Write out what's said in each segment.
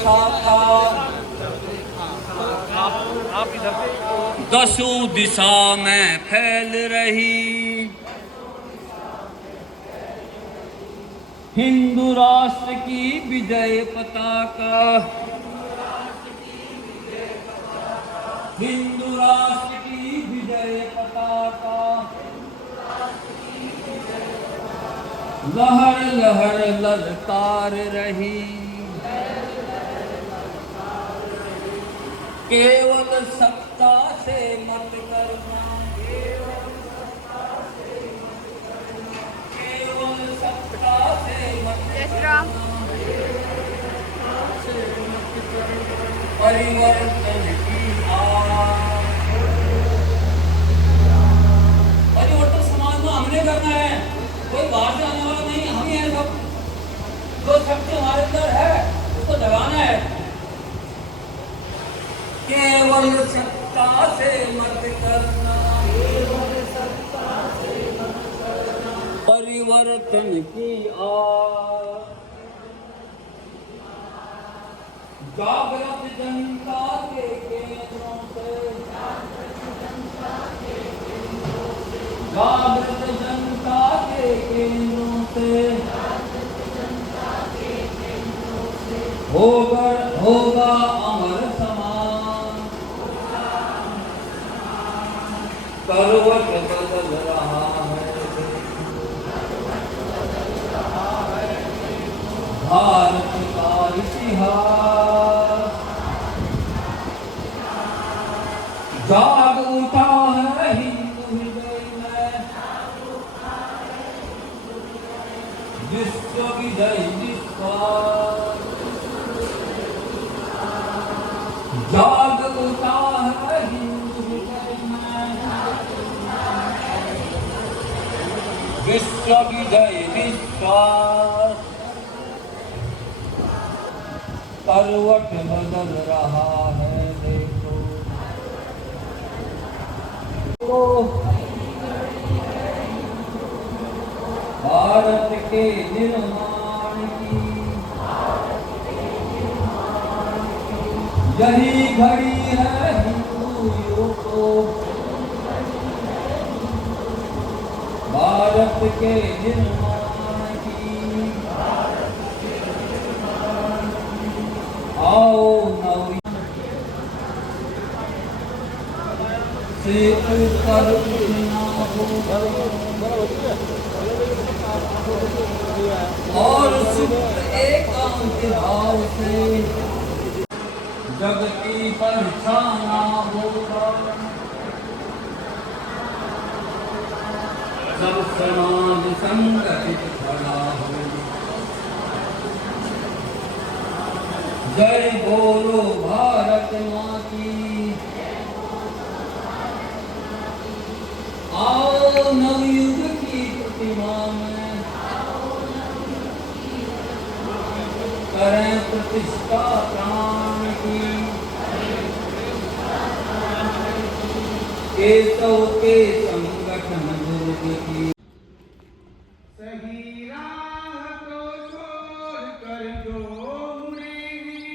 शाखा, आप इधर से दसों दिशा में फैल रही हिंदू राष्ट्र की विजय पताका, हिंदू राष्ट्र की विजय पताका, लहर लहर ललकार रही, केवल सत्ता से मत करना, केवल सत्ता से मत करना, परिवर्तन की आवाज, परिवर्तन समाज में हमने करना है, कोई बाहर से आने वाला नहीं, हम ही हैं सब। जो शक्ति हमारे अंदर है उसको जगाना है। केवल सत्ता से मत करना, केवल सत्ता से मत करना, परिवर्तन की आवाज, जागृत जनता के केंद्रों से, जागृत जनता के केंद्रों से, होगा अमर समान, करवट बदल रहा है, भारत का इतिहास, जाग उठा है हिंदू हृदय में, विश्व विजय विश्वास, जाग उठा है हिंदू हृदय में, विश्व विजय विश्वास, करवट बदल रहा है देखो, भारत के निर्माण की यही घड़ी है हिंदुओं को, भारत के निर्माण की आओ नवी से ऊपर उठना हो और शुद्ध एकांत भाव से जग की पहचाना होगा, सब समाज संगठित खड़ा होगा, जय बोलो भारत माँ की, आओ नवयुग की प्रतिमा में करें प्रतिष्ठा प्राण की, केशव के संगठन दुर्ग की, सही राह को छोड़कर जो मुड़ेगी।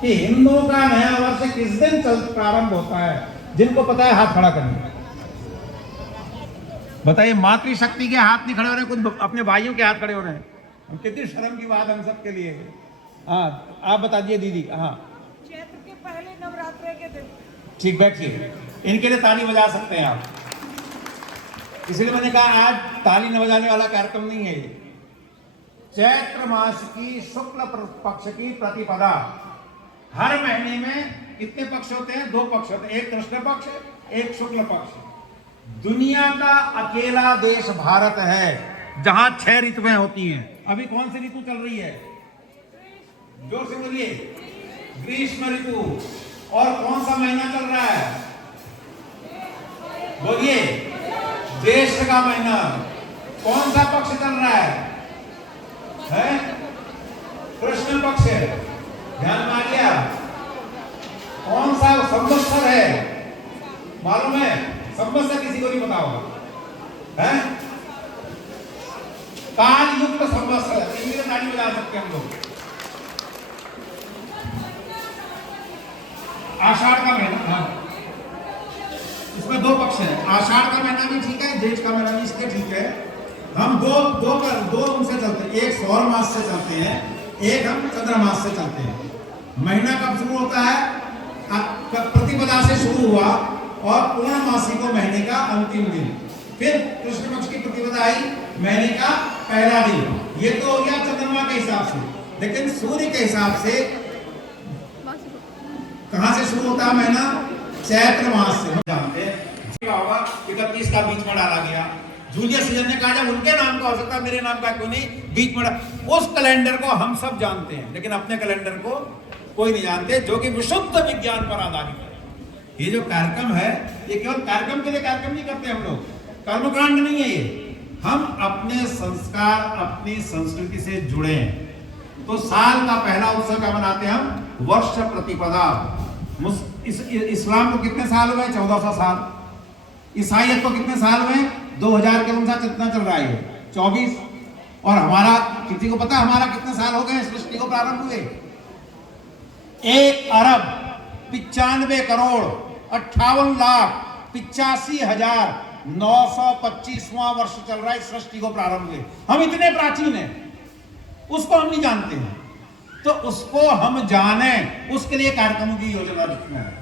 कि हिंदुओं का नया वर्ष किस दिन प्रारंभ होता है? जिनको पता है हाथ खड़ा करें। बताइए, मातृशक्ति के हाथ नहीं खड़े हो रहे हैं, कुछ अपने भाइयों के हाथ खड़े हो रहे हैं। कितनी शर्म की बात हम सब के लिए। हाँ, आप बता दीजिए दीदी। हाँ, चैत्र के पहले नवरात्रे के दिन। ठीक, बैठिए। इनके लिए ताली बजा सकते हैं आप। इसलिए मैंने कहा आज ताली न बजाने वाला कार्यक्रम नहीं है ये। चैत्र मास की शुक्ल पक्ष की प्रतिपदा, हर महीने में कितने पक्ष होते हैं? 2 पक्ष होते हैं, एक कृष्ण पक्ष, एक शुक्ल पक्ष। दुनिया का अकेला देश भारत है जहां 6 ऋतुएं होती हैं। अभी कौन सी ऋतु चल रही है? जोर से बोलिए। ग्रीष्म ऋतु। और कौन सा महीना चल रहा है? बोलिए। ज्येष्ठ का महीना। कौन सा पक्ष चल रहा है? कृष्ण पक्ष। ध्यान में आ गया? कौन सा संवत्सर है मालूम है? संवत्सर किसी को नहीं पता होगा, है? काल युक्त संवत्सर। ताली बजा सकते हैं हम लोग। आषाढ़ का महीना, हाँ, इसमें दो पक्ष है। आषाढ़ का महीना भी ठीक है, जेठ का महीना भी इसके ठीक है। हम दो उनसे चलते हैं, एक सौर मास से चलते हैं, एक हम चंद्रमास से चलते हैं। महीना कब शुरू होता है? प्रतिपदा से शुरू हुआ और पूर्णमासी को महीने का अंतिम दिन, फिर कृष्ण पक्ष की प्रतिपदा आई महीने का पहला दिन। ये तो हो गया चंद्रमा के हिसाब से, लेकिन सूर्य के हिसाब से कहां से शुरू होता है महीना? चैत्र मास से। हम जानते हैं 31 का बीच में डाला गया। जूलियस सीजर ने कहा जब उनके नाम का हो सकता है मेरे नाम का क्यों नहीं, बीच में। उस कैलेंडर को हम सब जानते हैं, लेकिन अपने कैलेंडर को कोई नहीं जानते, जो कि विशुद्ध विज्ञान पर आधारित है। ये जो कार्यक्रम है, ये केवल कार्यक्रम के लिए कार्यक्रम नहीं करते हम लोग, कर्मकांड नहीं है ये। हम अपने संस्कार, अपनी संस्कृति से जुड़े हैं। तो साल का पहला उत्सव क्या मनाते हैं हम? वर्ष प्रतिपदा। इस्लाम को कितने साल हुए? 1400 साल। ईसाईयत को कितने साल हुए? 2000 के अनुसार कितना चल रहा है? 24। और हमारा, किसी को पता हमारा कितने साल हो गए सृष्टि को प्रारंभ हुए? 1 अरब 95 करोड़ 58 लाख 85,925वां वर्ष चल रहा है सृष्टि को प्रारंभ हुए। हम इतने प्राचीन हैं, उसको हम नहीं जानते हैं। तो उसको हम जाने, उसके लिए कार्यक्रमों की योजना रखना है।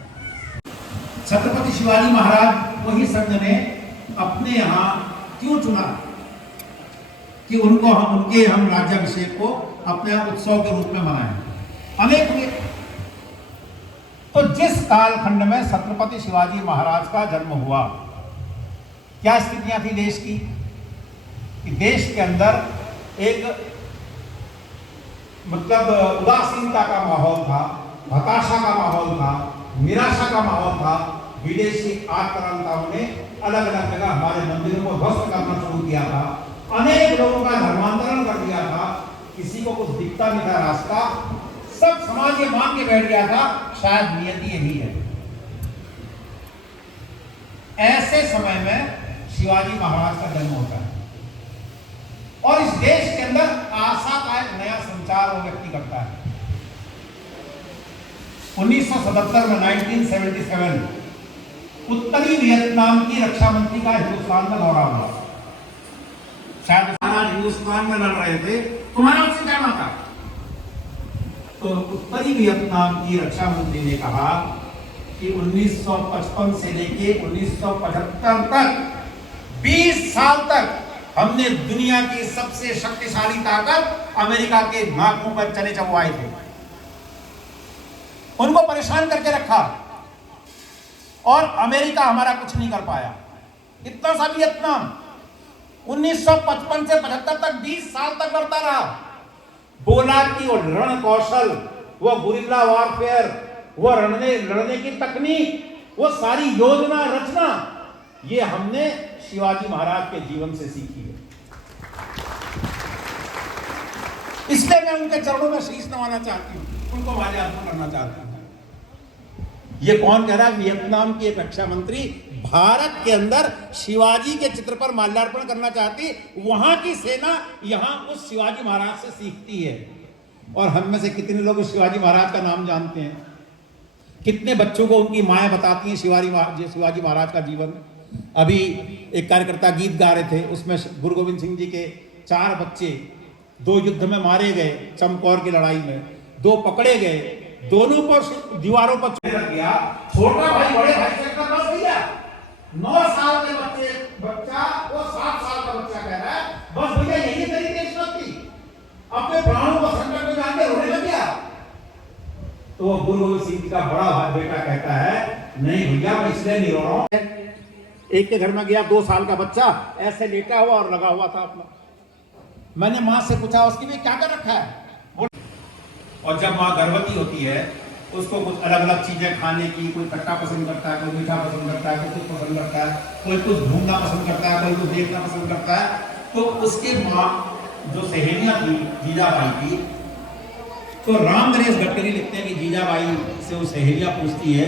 छत्रपति शिवाजी महाराज वही संघ ने अपने यहां क्यों चुना कि उनको उनके हम राज्याभिषेक को अपने उत्सव के रूप में मनाएं। अनेक हुए। तो जिस कालखंड में छत्रपति शिवाजी महाराज का जन्म हुआ, क्या स्थितियां थी देश की? कि देश के अंदर एक मतलब उदासीनता का माहौल था, हताशा का माहौल था, निराशा का माहौल था। विदेशी आक्रांताओं ने अलग अलग जगह हमारे मंदिरों को ध्वस्त करना शुरू किया था, अनेक लोगों का धर्मांतरण कर दिया था, किसी को कुछ दिखता नहीं था रास्ता, सब समाज ये मान के बैठ गया था शायद नियति यही है। ऐसे समय में शिवाजी महाराज का जन्म होता है और इस देश के अंदर आशा का एक नया संचार वो व्यक्ति करता है। 1977 में 1977 उत्तरी वियतनाम की रक्षा मंत्री का हिंदुस्तान में दौरा हुआ। शायद महाराज हिंदुस्तान में लड़ रहे थे, तुम्हारा उससे क्या नाता? तो उत्तरी वियतनाम की रक्षा मंत्री ने कहा कि 1955 से लेके 1975 तक 20 साल तक हमने दुनिया की सबसे शक्तिशाली ताकत अमेरिका के नाकों पर चने चबवाए थे, उनको परेशान करके रखा और अमेरिका हमारा कुछ नहीं कर पाया। इतना सा वियतनाम 1955 से 75 तक 20 साल तक बढ़ता रहा। बोला कि वो रण कौशल, वो गुरिल्ला वॉरफेयर, वो लड़ने की तकनीक, वो सारी योजना रचना, ये हमने शिवाजी महाराज के जीवन से सीखी है। इसलिए मैं उनके चरणों में शीश नवाना चाहती हूं, उनको माल्यार्पण करना चाहती हूं। ये कौन कह रहा है? वियतनाम की एक रक्षा मंत्री भारत के अंदर शिवाजी के चित्र पर माल्यार्पण करना चाहती, वहां की सेना यहां उस शिवाजी महाराज से सीखती है। और हम में से कितने लोग शिवाजी महाराज का नाम जानते हैं? कितने बच्चों को उनकी माएं बताती हैं शिवाजी महाराज का जीवन? अभी एक कार्यकर्ता गीत गा रहे थे, उसमें गुरु गोविंद सिंह जी के 4 बच्चे 2 युद्ध में मारे गए, चमकौर की लड़ाई में 2 पकड़े गए, दोनों पर दीवारों पर लग गया। छोटा भाई बड़े भाई से बस भैया 9 साल के बच्चा वो 7 साल का बच्चा कह रहा है बस भैया यही तेरी देशभक्ति, अपने प्राणों को संकट में डाल के रोने लग गया। तो गुरु गोविंद सिंह जी का बड़ा भाई बेटा कहता है नहीं भैया मैं इसलिए नहीं रो रहा हूं। एक के घर में गया 2 साल का बच्चा ऐसे लेटा हुआ और लगा हुआ था अपना। मैंने मां से पूछा उसके लिए क्या कर रखा है? और जब मां गर्भवती होती है उसको कुछ अलग अलग चीजें खाने की, कोई खट्टा पसंद करता है, कोई मीठा पसंद करता है, कोई कुछ पसंद करता है, कोई कुछ घूमना पसंद करता है, कोई कुछ देखना पसंद करता है। तो उसके मां जो सहेलियां थी जीजाबाई की, तो राम नरेश गडकरी लिखते हैं कि जीजाबाई से वो सहेलियां पूछती है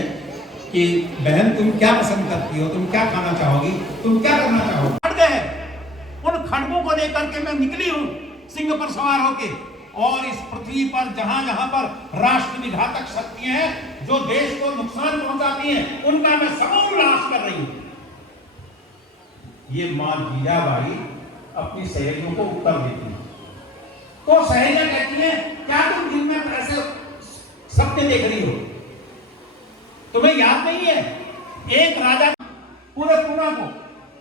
कि बहन तुम क्या पसंद करती हो, तुम क्या खाना चाहोगी, तुम क्या करना चाहोगी? उन खड़गों को लेकर के मैं निकली हूं सिंह पर सवार होके, और इस पृथ्वी पर जहां जहां पर राष्ट्र विघातक शक्तियां हैं, जो देश को नुकसान पहुंचाती हैं, उनका मैं समूल नाश कर रही हूं। ये मां जीजाबाई अपनी सहेलियों को उत्तर देती है। तो सहेलियां कहती हैं, क्या तुम दिन में ऐसे सत्य देख रही हो? तुम्हें याद नहीं है एक राजा पूरे पूना को,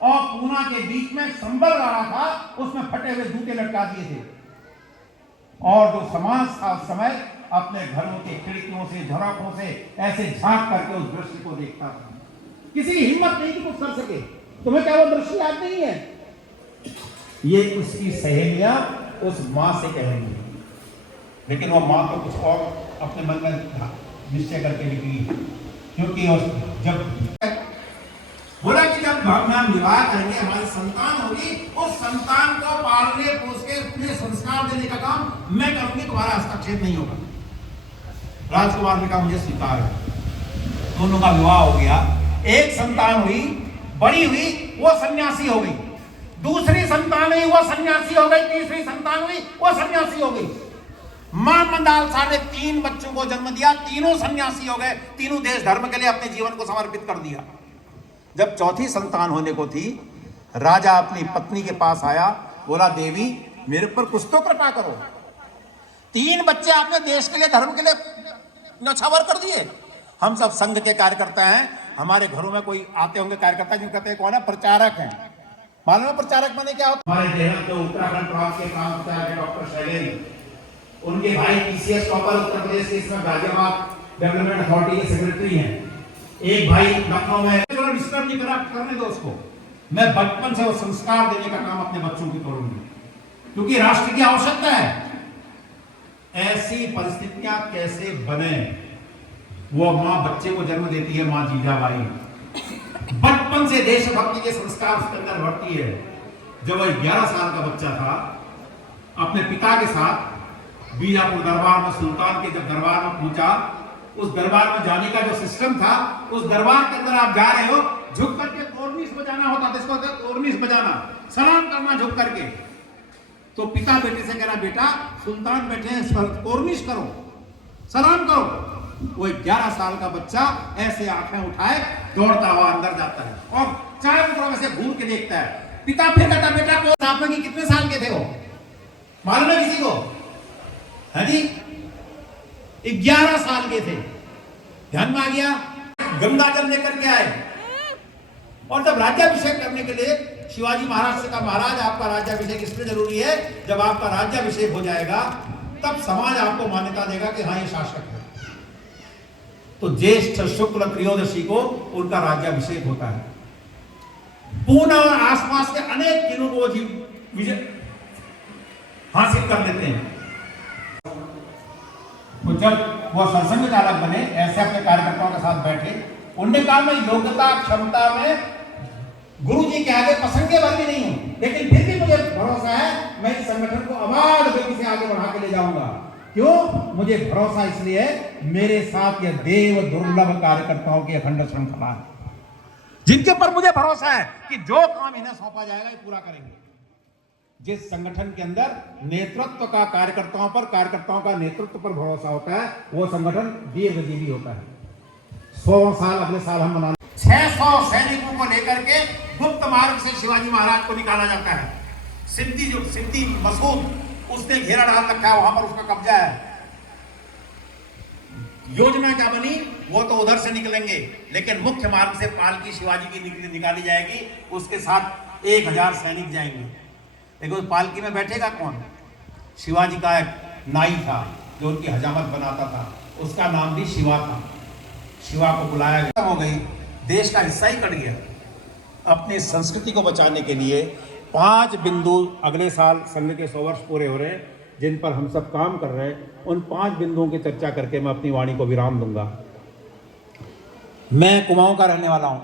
और पूना के बीच में संबल रहा था, उसमें फटे हुए जूते लटका दिए थे, और जो समाज था उस समय अपने घरों के खिड़कियों से, झरोखों से ऐसे झांक करके उस दृश्य को देखता था। किसी की हिम्मत नहीं कि कुछ कर सके। तुम्हें क्या वो दृश्य याद नहीं है? ये उसकी सहेलियां उस मां से कहेंगी, लेकिन वो मां तो कुछ और अपने मन में निश्चय करके निकली, क्योंकि जब बोला कि जब हम विवाह करेंगे, हमारी संतान होगी, उस संतान को पालने पोस के अपने संस्कार देने का काम मैं करूंगी, तुम्हारा हस्तक्षेप नहीं होगा। राजकुमार ने कहा मुझे स्वीकार है। दोनों का विवाह हो गया, एक संतान हुई, बड़ी हुई, वो सन्यासी हो गई, दूसरी संतान हुई, वो सन्यासी हो गई, तीसरी संतान हुई, वो सन्यासी हो गई। मां मंदालसा ने 3 बच्चों को जन्म दिया, तीनों सन्यासी हो गए, तीनों देश धर्म के लिए अपने जीवन को समर्पित कर दिया। जब चौथी संतान होने को थी, राजा अपनी पत्नी के पास आया, बोला देवी मेरे पर कुछ तो कृपा करो, 3 बच्चे आपने देश के लिए, धर्म के लिए न्यौछावर कर दिए। हम सब संघ के कार्यकर्ता हैं, हमारे घरों में कोई आते होंगे कार्यकर्ता, जिनको कहते हैं कौन है, प्रचारक हैं। मालूम है प्रचारक माने क्या होता है? हमारे देहात के उत्तराखंड प्रांत के काम डॉक्टर शैलेंद्र, उनके भाई पीसीएस टॉपर उत्तर प्रदेश के, इसमें गाजियाबाद डेवलपमेंट अथॉरिटी के सेक्रेटरी हैं। एक भाई लखनऊ में, चलो डिस्टर्ब नहीं करने दो उसको। मैं बचपन से वो संस्कार देने का काम अपने बच्चों की करूंगी, क्योंकि राष्ट्र की आवश्यकता है। ऐसी परिस्थितियां कैसे बने, वो मां बच्चे को जन्म देती है, मां जीजाबाई बचपन से देशभक्ति के संस्कार उसके अंदर भरती है। जब वह 11 साल का बच्चा था, अपने पिता के साथ बीजापुर दरबार में, सुल्तान के जब दरबार में पहुंचा, उस दरबार में जाने का जो सिस्टम था, उस दरबार के अंदर आप जा रहे हो, झुक करके कोर्निश बजाना होता था, इसको कोर्निश बजाना, सलाम करना झुक करके। तो पिता बेटे से कह रहा, बेटा सुल्तान बैठे हैं, कोर्निश करो, सलाम करो। वो 11 साल का बच्चा ऐसे आंखें उठाए दौड़ता हुआ अंदर जाता है, और चारों तरफ से घूम के देखता है। पिता फिर कहता, बेटा को आप में कितने साल के थे हो, मालूम है किसी को? है जी, 11 साल के थे। ध्यान में आ गया? गंगा जल लेकर के आए, और जब राज्याभिषेक करने के लिए शिवाजी महाराज से कहा, महाराज आपका राज्याभिषेक इसलिए जरूरी है, जब आपका राज्याभिषेक हो जाएगा तब समाज आपको मान्यता देगा कि हाँ ये शासक है। तो ज्येष्ठ शुक्ल त्रयोदशी को उनका राज्याभिषेक होता है। पूना और आसपास के अनेक जिलों को विजय हासिल कर लेते हैं। तो जब वो सरसंघ चालक बने, ऐसे अपने कार्यकर्ताओं के साथ बैठे, उन्होंने कहा मैं योग्यता क्षमता में गुरु जी के आगे पसंगे भर भी नहीं हूं, लेकिन फिर भी मुझे भरोसा है मैं इस संगठन को आबाद गति से आगे बढ़ा के ले जाऊंगा। क्यों? मुझे भरोसा इसलिए मेरे साथ ये देव दुर्लभ कार्यकर्ताओं की अखंड श्रृंखला है, जिनके पर मुझे भरोसा है कि जो काम इन्हें सौंपा जाएगा ये पूरा करेंगे। जिस संगठन के अंदर नेतृत्व का कार्यकर्ताओं का नेतृत्व पर भरोसा होता है, वो संगठन दीर्घजीवी होता है। 100 साल अगले साल हम मनाने, 600 सैनिकों को लेकर के गुप्त मार्ग से शिवाजी महाराज को निकाला जाता है। सिद्दी मसूद उसने घेरा डाल रखा है, वहां पर उसका कब्जा है। योजना क्या बनी, वो तो उधर से निकलेंगे, लेकिन मुख्य मार्ग से पालकी शिवाजी की निकाली जाएगी, उसके साथ 1000 सैनिक जाएंगे। लेकिन उस पालकी में बैठेगा कौन? शिवाजी का एक नाई था जो उनकी हजामत बनाता था, उसका नाम भी शिवा था। शिवा को बुलाया गया, हो गई, देश का हिस्सा ही कट गया। अपनी संस्कृति को बचाने के लिए 5 बिंदु अगले साल संघ के 100 वर्ष पूरे हो रहे हैं, जिन पर हम सब काम कर रहे हैं। उन 5 बिंदुओं की चर्चा करके मैं अपनी वाणी को विराम दूंगा। मैं कुमाऊं का रहने वाला हूं,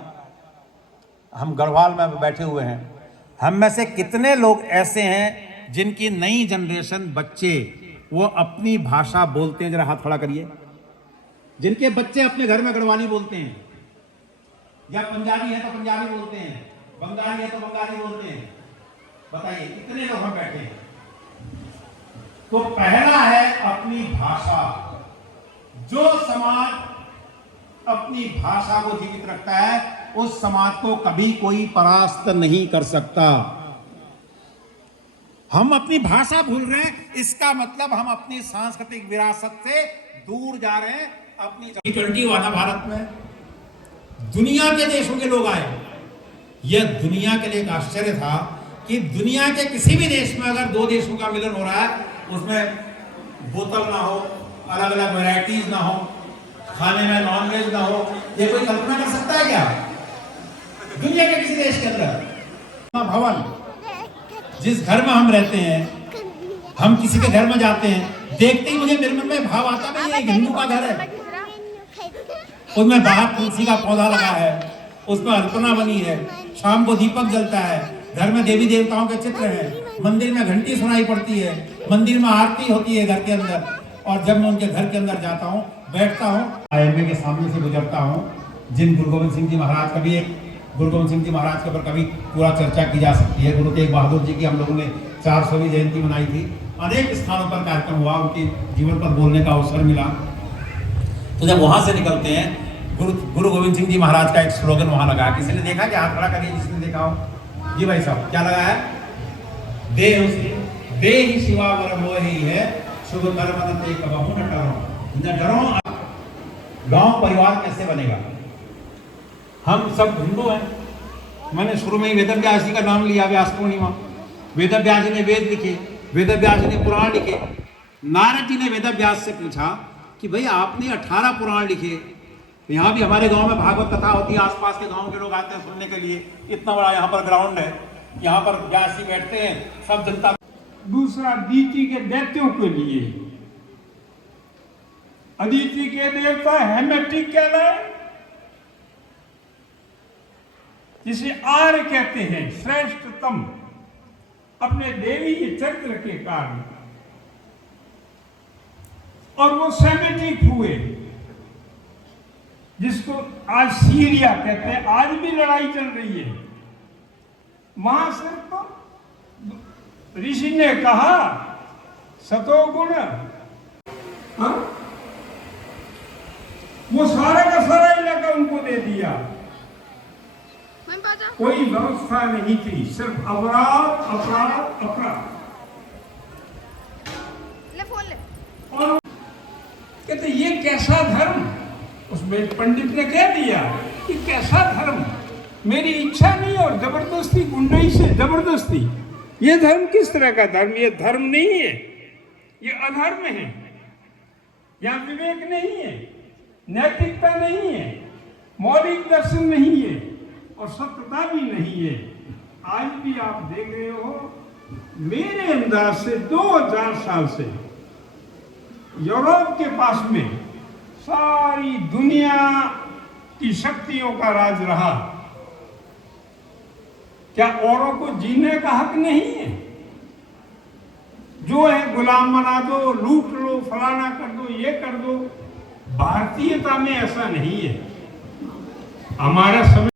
हम गढ़वाल में बैठे हुए हैं। हम में से कितने लोग ऐसे हैं जिनकी नई जनरेशन बच्चे वो अपनी भाषा बोलते हैं? जरा हाथ खड़ा करिए। जिनके बच्चे अपने घर में गढ़वाली बोलते हैं, या पंजाबी है तो पंजाबी बोलते हैं, बंगाली है तो बंगाली बोलते हैं। बताइए कितने लोग हम बैठे हैं? तो पहला है अपनी भाषा। जो समाज अपनी भाषा को जीवित रखता है उस समाज को कभी कोई परास्त नहीं कर सकता। हम अपनी भाषा भूल रहे हैं, इसका मतलब हम अपनी सांस्कृतिक विरासत से दूर जा रहे हैं। अपनी G20 हुआ ना भारत में, दुनिया के देशों के लोग आए। यह दुनिया के लिए एक आश्चर्य था कि दुनिया के किसी भी देश में अगर दो देशों का मिलन हो रहा है, उसमें बोतल ना हो, अलग अलग वैरायटीज ना हो, खाने में नॉनवेज ना हो, ये कोई कल्पना कर सकता है क्या दुनिया के किसी देश के अंदर? भवन, जिस घर में हम रहते हैं, हम किसी के घर में जाते हैं, देखते ही मुझे मेरे मन में भाव आता है ये हिंदू का घर है। उसमें बाहर तुलसी का पौधा लगा है, उसमें अल्पना बनी है, शाम को दीपक जलता है, घर में देवी देवताओं के चित्र हैं, मंदिर में घंटी सुनाई पड़ती है, मंदिर में आरती होती है घर के अंदर। और जब मैं उनके घर के अंदर जाता हूँ, बैठता हूँ, IMA के सामने से गुजरता हूँ, जिन गुरु गोविंद सिंह जी महाराज का भी एक गुरु गोविंद सिंह जी महाराज के ऊपर कभी पूरा चर्चा की जा सकती है। गुरु तेग बहादुर जी की हम लोगों ने 400वीं जयंती मनाई थी, अनेक स्थानों पर कार्यक्रम हुआ, उनके जीवन पर बोलने का अवसर मिला। तो जब वहां से निकलते हैं, गुरु गोविंद सिंह जी महाराज का एक स्लोगन वहां लगा है, किसी ने देखा क्या? हाथ खड़ा करिए जिसने देखा हो। जी भाई साहब, क्या लगा है? दे ही शिवा वर मोहि है, शुभ कर्म न ते कबहु न डरो। न डरो। गांव परिवार कैसे बनेगा? हम सब हिंदू हैं। मैंने शुरू में ही वेद व्यास जी का नाम लिया, व्यास पूर्णिमा। वेद व्यास जी ने वेद लिखे, वेद व्यास जी ने पुराण लिखे। नारद जी ने वेद व्यास से पूछा कि भाई आपने 18 पुराण लिखे, यहाँ भी हमारे गांव में भागवत कथा होती है, आसपास के गांव के लोग आते हैं सुनने के लिए, इतना बड़ा यहाँ पर ग्राउंड है, यहाँ पर व्यास जी बैठते हैं, सब जनता। दूसरा, अदिति के दैत्यों के लिए, अदिति के देवता हेमेटिक कहलाए, जिसे आर्य कहते हैं, श्रेष्ठतम, अपने देवी के चरित्र के कारण, और वो सेमेटिक हुए, जिसको आज सीरिया कहते हैं। आज भी लड़ाई चल रही है वहां से। तो ऋषि ने कहा सतोगुण, वो सारा का सारा इलाका उनको दे दिया, कोई व्यवस्था नहीं थी, सिर्फ अपराध अपराध अपराध। और कहते ये कैसा धर्म? उसमें पंडित ने कह दिया कि कैसा धर्म, मेरी इच्छा नहीं और जबरदस्ती, गुंडई से जबरदस्ती। ये धर्म किस तरह का धर्म? ये धर्म नहीं है, ये अधर्म है। यहाँ विवेक नहीं है, नैतिकता नहीं है, मौलिक दर्शन नहीं है और सत्यता भी नहीं है। आज भी आप देख रहे हो, मेरे अंदाज से 2000 साल से यूरोप के पास में सारी दुनिया की शक्तियों का राज रहा। क्या औरों को जीने का हक नहीं है? जो है गुलाम बना दो, लूट लो, फलाना कर दो, ये कर दो। भारतीयता में ऐसा नहीं है। हमारा समय